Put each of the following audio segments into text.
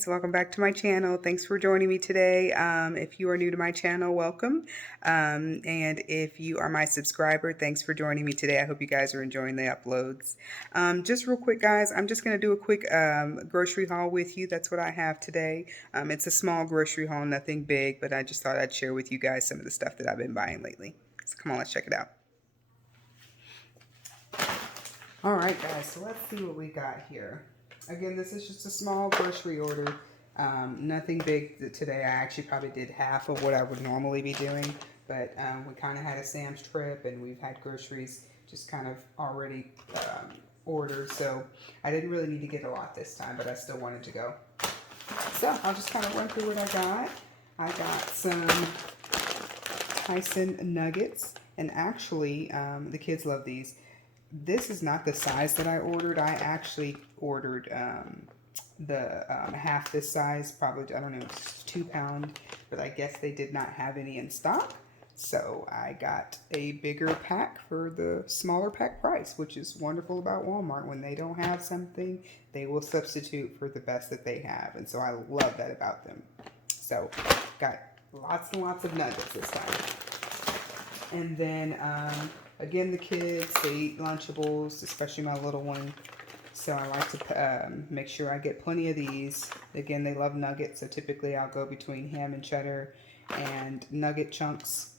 guys, welcome back to my channel. Thanks for joining me today. If you are new to my channel, welcome. And if you are my subscriber, thanks for joining me today. I hope you guys are enjoying the uploads. Just real quick, guys, I'm just going to do a quick grocery haul with you. That's what I have today. It's a small grocery haul, nothing big, but I just thought I'd share with you guys some of the stuff that I've been buying lately. So come on, let's check it out. All right, guys, so let's see what we got here. Again, this is just a small grocery order. Nothing big today. I actually probably did half of what I would normally be doing, but we kind of had a Sam's trip and we've had groceries just kind of already ordered, so I didn't really need to get a lot this time, but I still wanted to go. So I'll just kind of run through what I got. I got some Tyson nuggets, and actually the kids love these. This is not the size that I ordered. I actually ordered the half this size, probably, I don't know, it's 2 pound, but I guess they did not have any in stock. So I got a bigger pack for the smaller pack price, which is wonderful about Walmart. When they don't have something, they will substitute for the best that they have. And so I love that about them. So got lots and lots of nuggets this time. And then, again, the kids, they eat Lunchables, especially my little one. So I like to make sure I get plenty of these. Again, they love nuggets, so typically I'll go between ham and cheddar and nugget chunks.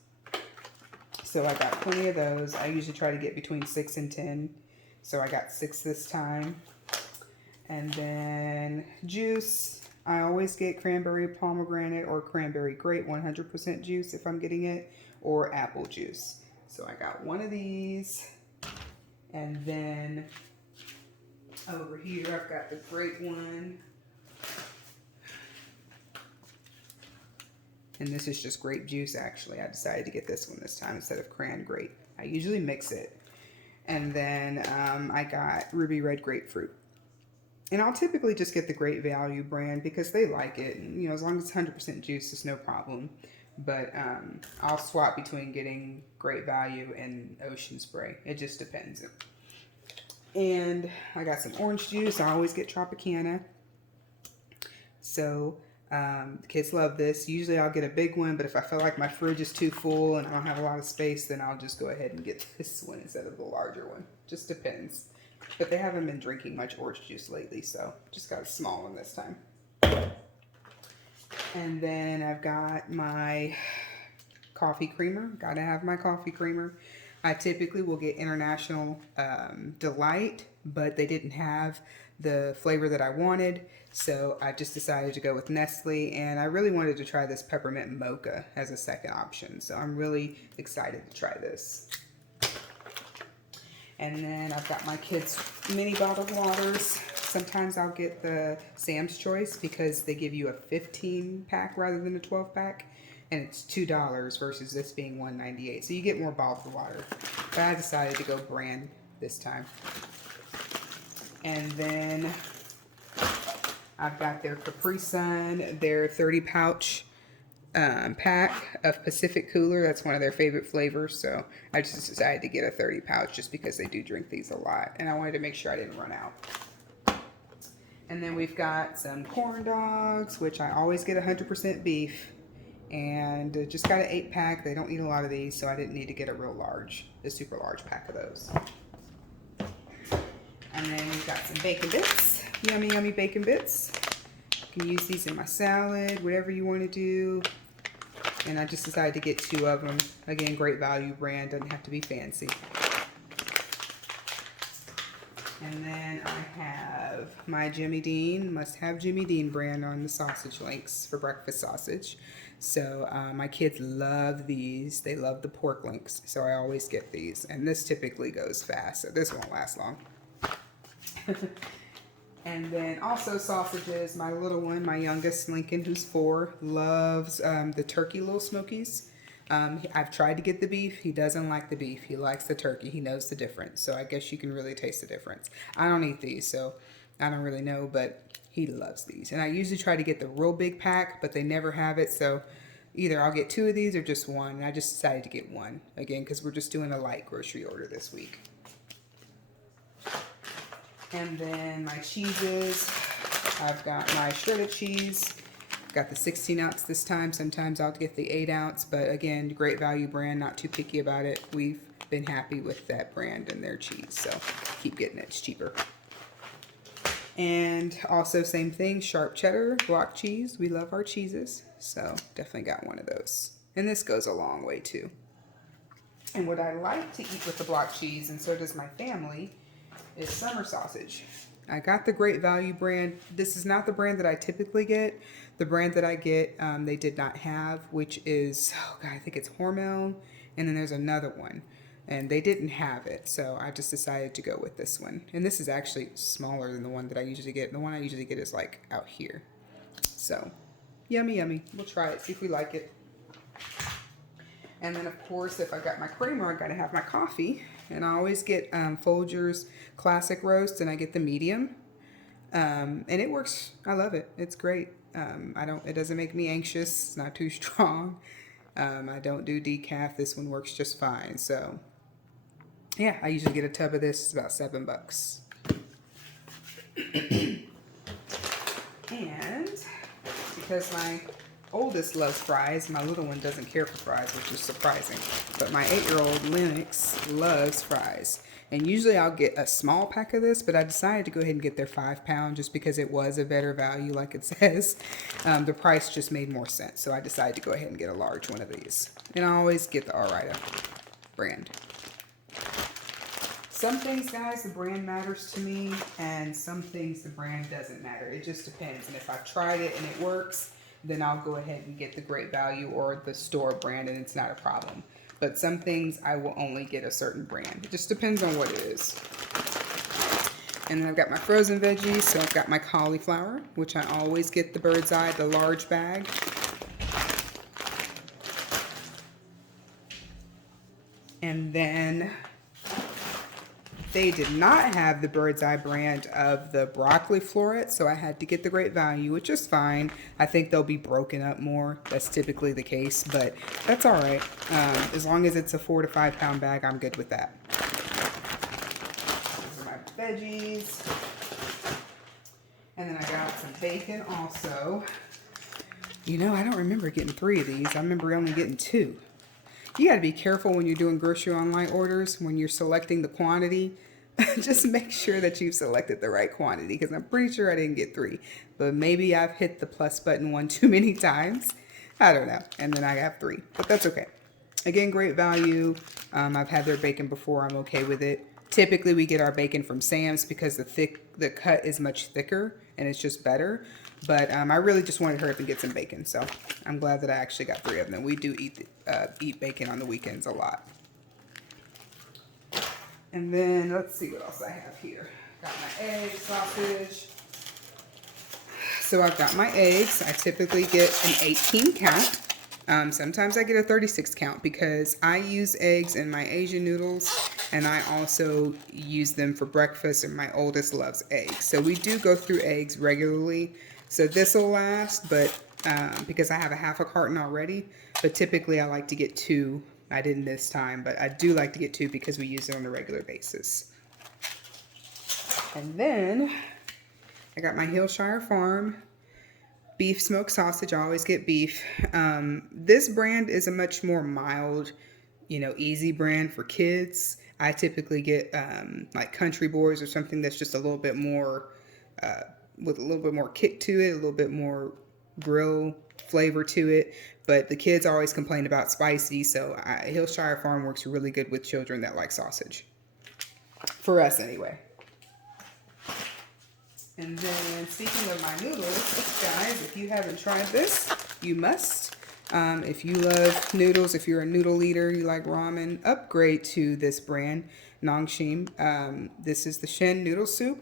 So I got plenty of those. I usually try to get between 6 and 10. So I got 6 this time. And then juice. I always get cranberry pomegranate or cranberry grape 100% juice if I'm getting it, or apple juice. So I got one of these, and then over here I've got the grape one, and this is just grape juice. Actually, I decided to get this one this time instead of cran grape. I usually mix it. And then I got ruby red grapefruit. And I'll typically just get the Great Value brand because they like it. And, you know, as long as it's 100% juice, it's no problem. But I'll swap between getting Great Value and Ocean Spray. It just depends. And I got some orange juice. I always get Tropicana. So the kids love this. Usually I'll get a big one, but if I feel like my fridge is too full and I don't have a lot of space, then I'll just go ahead and get this one instead of the larger one. Just depends. But they haven't been drinking much orange juice lately, so just got a small one this time. And then I've got my coffee creamer. Gotta have my coffee creamer. I typically will get International Delight, but they didn't have the flavor that I wanted, so I just decided to go with Nestle, and I really wanted to try this peppermint mocha as a second option, so I'm really excited to try this. And then I've got my kids' mini bottled waters. Sometimes I'll get the Sam's Choice because they give you a 15 pack rather than a 12 pack. And it's $2 versus this being $1.98. So you get more bottled water. But I decided to go brand this time. And then I've got their Capri Sun, their 30 pouch pack of Pacific Cooler. That's one of their favorite flavors, so I just decided to get a 30 pouch just because they do drink these a lot, and I wanted to make sure I didn't run out. And then we've got some corn dogs, which I always get 100% beef, and just got an 8 pack. They don't eat a lot of these, so I didn't need to get a super large pack of those. And then we've got some bacon bits, yummy bacon bits. You can use these in my salad, whatever you want to do. And I just decided to get 2 of them. Again, Great Value brand, doesn't have to be fancy. And then I have my Jimmy Dean, must have Jimmy Dean brand on the sausage links for breakfast sausage. So my kids love these. They love the pork links, so I always get these. And this typically goes fast, so this won't last long. And then also sausages. My little one, my youngest, Lincoln, who's 4, loves the turkey Little Smokies. I've tried to get the beef. He doesn't like the beef. He likes the turkey. He knows the difference. So I guess you can really taste the difference. I don't eat these, so I don't really know, but he loves these. And I usually try to get the real big pack, but they never have it. So either I'll get 2 of these or just 1. And I just decided to get 1, again, because we're just doing a light grocery order this week. And then my cheeses. I've got my shredded cheese. Got the 16 ounce this time. Sometimes I'll get the 8 ounce, but again, great value brand, not too picky about it. We've been happy with that brand and their cheese, so keep getting it, it's cheaper. And also same thing, sharp cheddar, block cheese. We love our cheeses, so definitely got one of those. And this goes a long way too. And what I like to eat with the block cheese, and so does my family, is summer sausage. I got the Great Value brand. This is not the brand that I typically get. The brand that I get, they did not have, which is, oh God, I think it's Hormel, and then there's another one. And they didn't have it, so I just decided to go with this one. And this is actually smaller than the one that I usually get. The one I usually get is like out here. So, yummy, yummy. We'll try it, see if we like it. And then, of course, if I got my creamer, I got to have my coffee. And I always get Folgers Classic Roast, and I get the medium. And it works. I love it. It's great. It doesn't make me anxious. It's not too strong. I don't do decaf. This one works just fine. So, yeah, I usually get a tub of this. It's about $7. And because my oldest loves fries, my little one doesn't care for fries, which is surprising. But my 8-year-old Lennox loves fries. And usually I'll get a small pack of this, but I decided to go ahead and get their 5-pound just because it was a better value, like it says. The price just made more sense, so I decided to go ahead and get a large one of these. And I always get the Ore-Ida brand. Some things, guys, the brand matters to me, and some things the brand doesn't matter. It just depends. And if I've tried it and it works, then I'll go ahead and get the Great Value or the store brand, and it's not a problem. But some things I will only get a certain brand. It just depends on what it is. And then I've got my frozen veggies. So I've got my cauliflower, which I always get the Bird's Eye, the large bag. And then they did not have the Bird's Eye brand of the broccoli florets, so I had to get the Great Value, which is fine. I think they'll be broken up more. That's typically the case, but that's all right. As long as it's a 4 to 5 pound bag, I'm good with that. Those are my veggies. And then I got some bacon also. You know, I don't remember getting 3 of these. I remember only getting 2. You got to be careful when you're doing grocery online orders, when you're selecting the quantity. Just make sure that you've selected the right quantity, because I'm pretty sure I didn't get 3. But maybe I've hit the plus button one too many times. I don't know. And then I have 3. But that's okay. Again, Great Value. I've had their bacon before. I'm okay with it. Typically, we get our bacon from Sam's because the cut is much thicker and it's just better. But I really just wanted to hurry up and get some bacon, so I'm glad that I actually got 3 of them. We do eat bacon on the weekends a lot. And then let's see what else I have here. Got my egg, sausage. So I've got my eggs. I typically get an 18 count. Sometimes I get a 36 count because I use eggs in my Asian noodles, and I also use them for breakfast, and my oldest loves eggs. So we do go through eggs regularly. So this will last, but because I have a half a carton already, but typically I like to get 2. I didn't this time, but I do like to get 2 because we use it on a regular basis. And then I got my Hillshire Farm beef smoked sausage. I always get beef. This brand is a much more mild, easy brand for kids. I typically get like Country Boys or something that's just a little bit more with a little bit more kick to it, a little bit more grill flavor to it. But the kids always complain about spicy, so Hillshire Farm works really good with children that like sausage. For us, anyway. And then, speaking of my noodles, guys, if you haven't tried this, you must. If you love noodles, if you're a noodle eater, you like ramen, upgrade to this brand, Nongshim. This is the Shin noodle soup.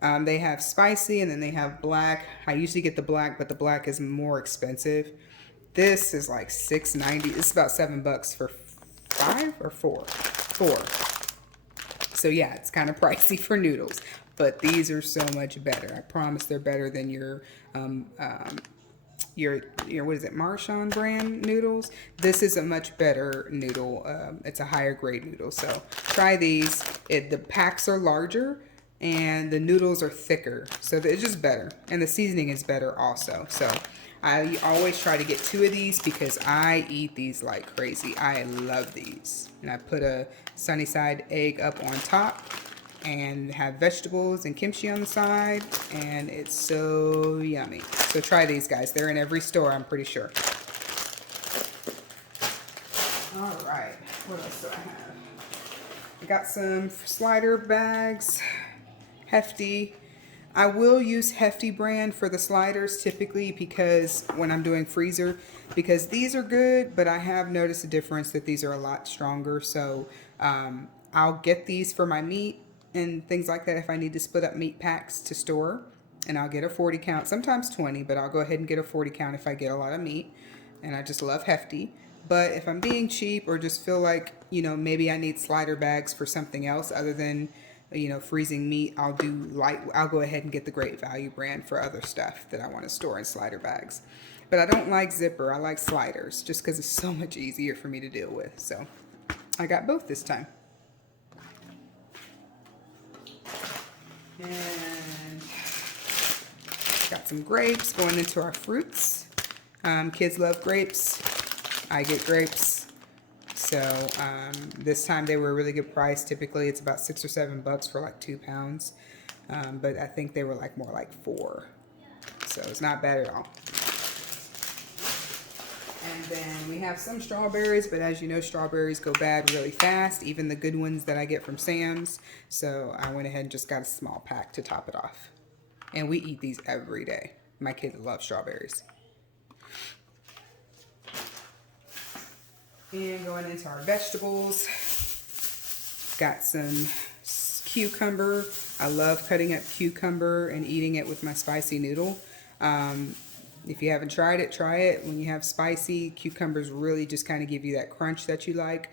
They have spicy, and then they have black. I usually get the black, but the black is more expensive. This is like $6.90. It's about $7 for 5 or 4. 4. So yeah, it's kind of pricey for noodles, but these are so much better. I promise they're better than your what is it, Marchand brand noodles. This is a much better noodle. It's a higher grade noodle. So try these. The packs are larger. and the noodles are thicker, so it's just better, and the seasoning is better also. So I always try to get 2 of these because I eat these like crazy. I love these. And I put a sunny side egg up on top and have vegetables and kimchi on the side, and it's so yummy. So try these, guys. They're in every store, I'm pretty sure. All right, what else do I have? I got some slider bags, Hefty. I will use Hefty brand for the sliders typically because when I'm doing freezer, because these are good, but I have noticed a difference that these are a lot stronger. So I'll get these for my meat and things like that if I need to split up meat packs to store. And I'll get a 40 count, sometimes 20, but I'll go ahead and get a 40 count if I get a lot of meat. And I just love Hefty. But if I'm being cheap or just feel like, you know, maybe I need slider bags for something else other than, you know, freezing meat, I'll go ahead and get the Great Value brand for other stuff that I want to store in slider bags. But I don't like zipper. I like sliders just because it's so much easier for me to deal with. So I got both this time. And got some grapes going into our fruits. Kids love grapes. I get grapes. So this time they were a really good price. Typically it's about $6 or $7 for like 2 pounds. But I think they were like more like 4. So it's not bad at all. And then we have some strawberries, but as you know, strawberries go bad really fast, even the good ones that I get from Sam's. So I went ahead and just got a small pack to top it off. And we eat these every day. My kids love strawberries. And going into our vegetables, got some cucumber. I love cutting up cucumber and eating it with my spicy noodle. If you haven't tried it, try it. When you have spicy, cucumbers really just kind of give you that crunch that you like,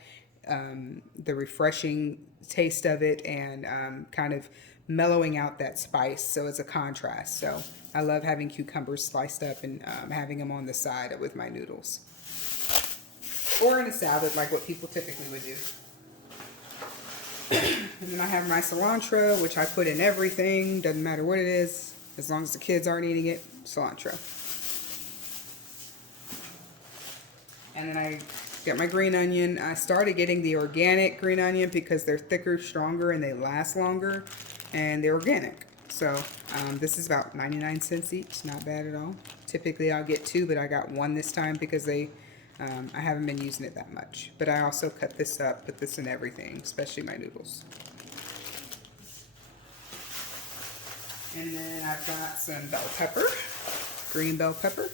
the refreshing taste of it, and kind of mellowing out that spice, so it's a contrast. So I love having cucumbers sliced up and having them on the side with my noodles. Or in a salad, like what people typically would do. And then I have my cilantro, which I put in everything. Doesn't matter what it is, as long as the kids aren't eating it. Cilantro. And then I got my green onion. I started getting the organic green onion because they're thicker, stronger, and they last longer. And they're organic. So this is about 99 cents each. Not bad at all. Typically I'll get 2, but I got 1 this time because I haven't been using it that much. But I also cut this up, put this in everything, especially my noodles. And then I've got some bell pepper, green bell pepper.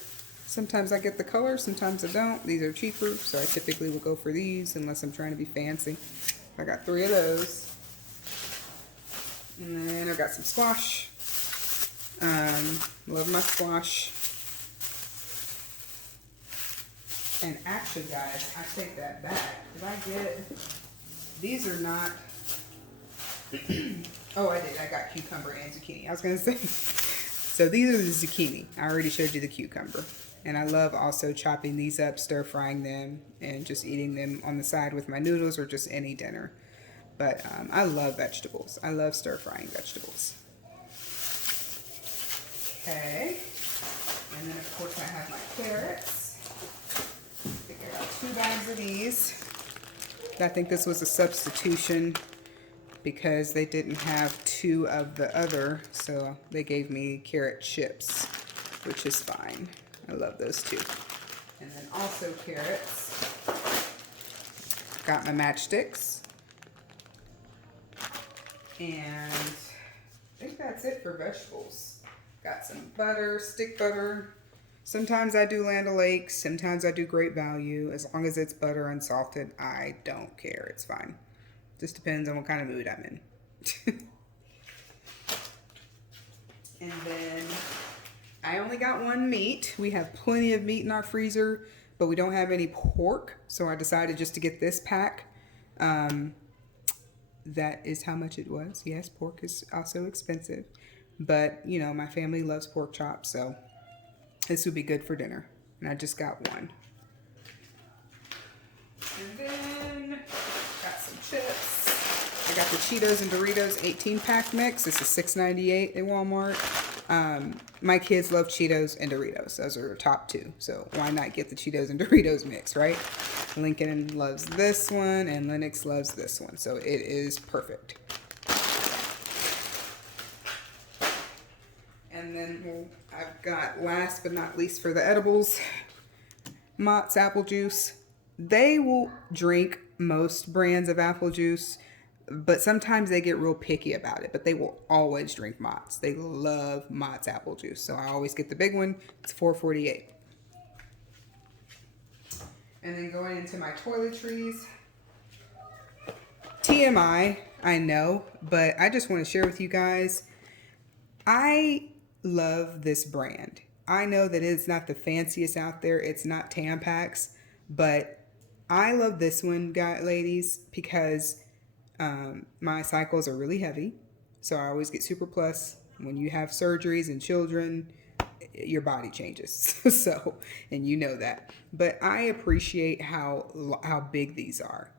Sometimes I get the color, sometimes I don't. These are cheaper, so I typically will go for these unless I'm trying to be fancy. I got 3 of those. And then I've got some squash. Love my squash. And actually, guys, I take that back. Did I get... These are not... Oh, I did. I got cucumber and zucchini. I was going to say... So these are the zucchini. I already showed you the cucumber. And I love also chopping these up, stir-frying them, and just eating them on the side with my noodles or just any dinner. But I love vegetables. I love stir-frying vegetables. Okay. And then, of course, I have my carrots. I think I got 2 bags of these. I think this was a substitution because they didn't have 2 of the other, so they gave me carrot chips, which is fine. I love those too. And then also carrots. Got my matchsticks. And I think that's it for vegetables. Got some butter, stick butter. Sometimes I do Land O'Lakes, sometimes I do Great Value. As long as it's butter unsalted, I don't care. It's fine. Just depends on what kind of mood I'm in. And then I only got 1 meat. We have plenty of meat in our freezer, but we don't have any pork. So I decided just to get this pack. That is how much it was. Yes, pork is also expensive. But, you know, my family loves pork chops, so this would be good for dinner. And I just got 1. And then got some chips. I got the Cheetos and Doritos 18-pack mix. This is $6.98 at Walmart. My kids love Cheetos and Doritos. Those are top two. So why not get the Cheetos and Doritos mix, right? Lincoln loves this one and Lennox loves this one. So it is perfect. And then I've got, last but not least for the edibles, Mott's apple juice. They will drink most brands of apple juice, but sometimes they get real picky about it. But they will always drink Mott's. They love Mott's apple juice. So I always get the big one. It's $4.48. And then going into my toiletries. TMI, I know, but I just want to share with you guys. I love this brand. I know that it's not the fanciest out there. It's not Tampax, but I love this one, ladies, because my cycles are really heavy. So I always get Super Plus. When you have surgeries and children, your body changes. So, and you know that. But I appreciate how big these are.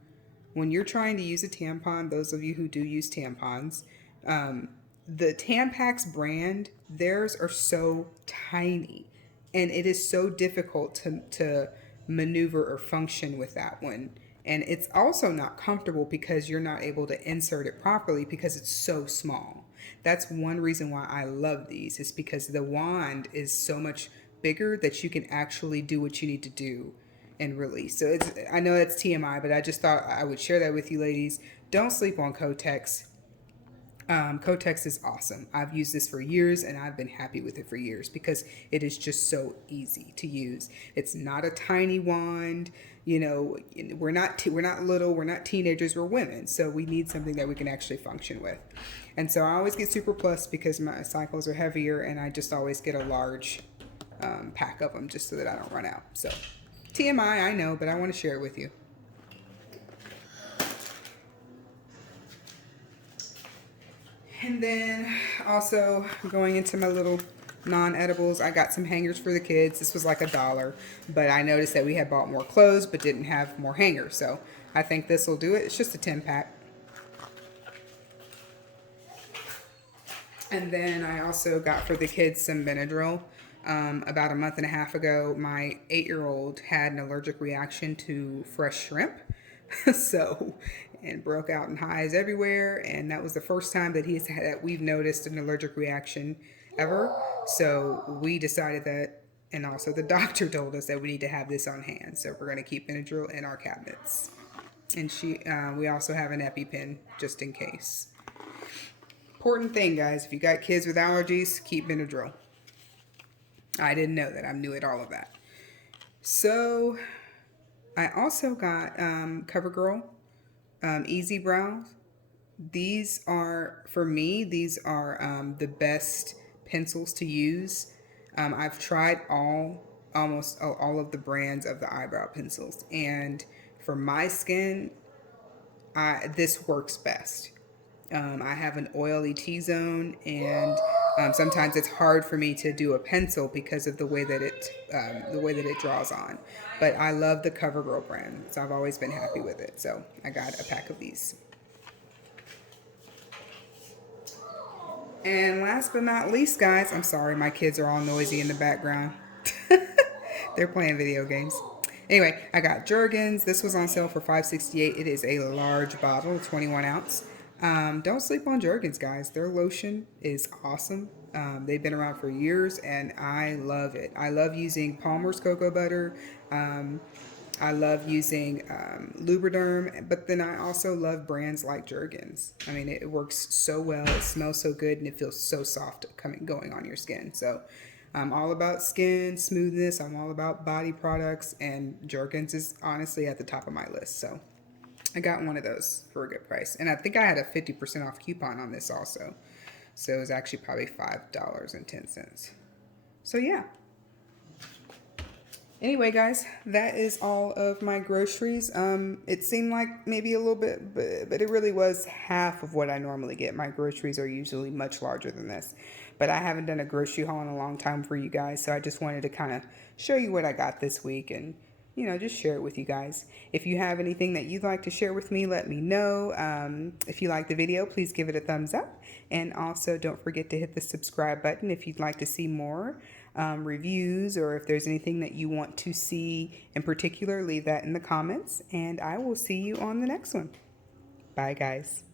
When you're trying to use a tampon, those of you who do use tampons, the Tampax brand, theirs are so tiny, and it is so difficult to maneuver or function with that one. And it's also not comfortable because you're not able to insert it properly because it's so small. That's one reason why I love these, is because the wand is so much bigger that you can actually do what you need to do and release. So I know that's TMI, but I just thought I would share that with you ladies. Don't sleep on Kotex. Kotex is awesome. I've used this for years and I've been happy with it for years because it is just so easy to use. It's not a tiny wand. You know, we're not little, we're not teenagers, we're women. So we need something that we can actually function with. And so I always get Super Plus because my cycles are heavier, and I just always get a large pack of them just so that I don't run out. So TMI, I know, but I want to share it with you. And then also going into my little non-edibles, I got some hangers for the kids. This was like $1, but I noticed that we had bought more clothes but didn't have more hangers. So I think this will do it. It's just a 10-pack. And then I also got for the kids some Benadryl. About a month and a half ago, my 8-year-old had an allergic reaction to fresh shrimp. And broke out in hives everywhere, and that was the first time that we've noticed an allergic reaction ever. So we decided that, and also the doctor told us that we need to have this on hand. So we're going to keep Benadryl in our cabinets, and we also have an EpiPen just in case. Important thing, guys, if you got kids with allergies, keep Benadryl. I didn't know that. I'm new at all of that. So I also got CoverGirl Easy Brows. These are, for me, the best pencils to use. I've tried almost all of the brands of the eyebrow pencils, and for my skin, this works best. I have an oily T-zone, and sometimes it's hard for me to do a pencil because of the way that it draws on. But I love the CoverGirl brand, so I've always been happy with it. So I got a pack of these. And last but not least, guys, I'm sorry, my kids are all noisy in the background. They're playing video games. Anyway, I got Jergens. This was on sale for $5.68. It is a large bottle, 21 ounce. Don't sleep on Jergens, guys. Their lotion is awesome. They've been around for years, and I love it. I love using Palmer's cocoa butter. I love using Lubriderm, but then I also love brands like Jergens. I mean, it works so well. It smells so good, and it feels so soft going on your skin. So I'm all about skin smoothness. I'm all about body products, and Jergens is honestly at the top of my list. So I got one of those for a good price. And I think I had a 50% off coupon on this also. So it was actually probably $5.10. So yeah. Anyway, guys, that is all of my groceries. It seemed like maybe a little bit, but it really was half of what I normally get. My groceries are usually much larger than this. But I haven't done a grocery haul in a long time for you guys, so I just wanted to kind of show you what I got this week and you know, just share it with you guys. If you have anything that you'd like to share with me, let me know. If you like the video, please give it a thumbs up. And also don't forget to hit the subscribe button if you'd like to see more reviews, or if there's anything that you want to see in particular, leave that in the comments. And I will see you on the next one. Bye, guys.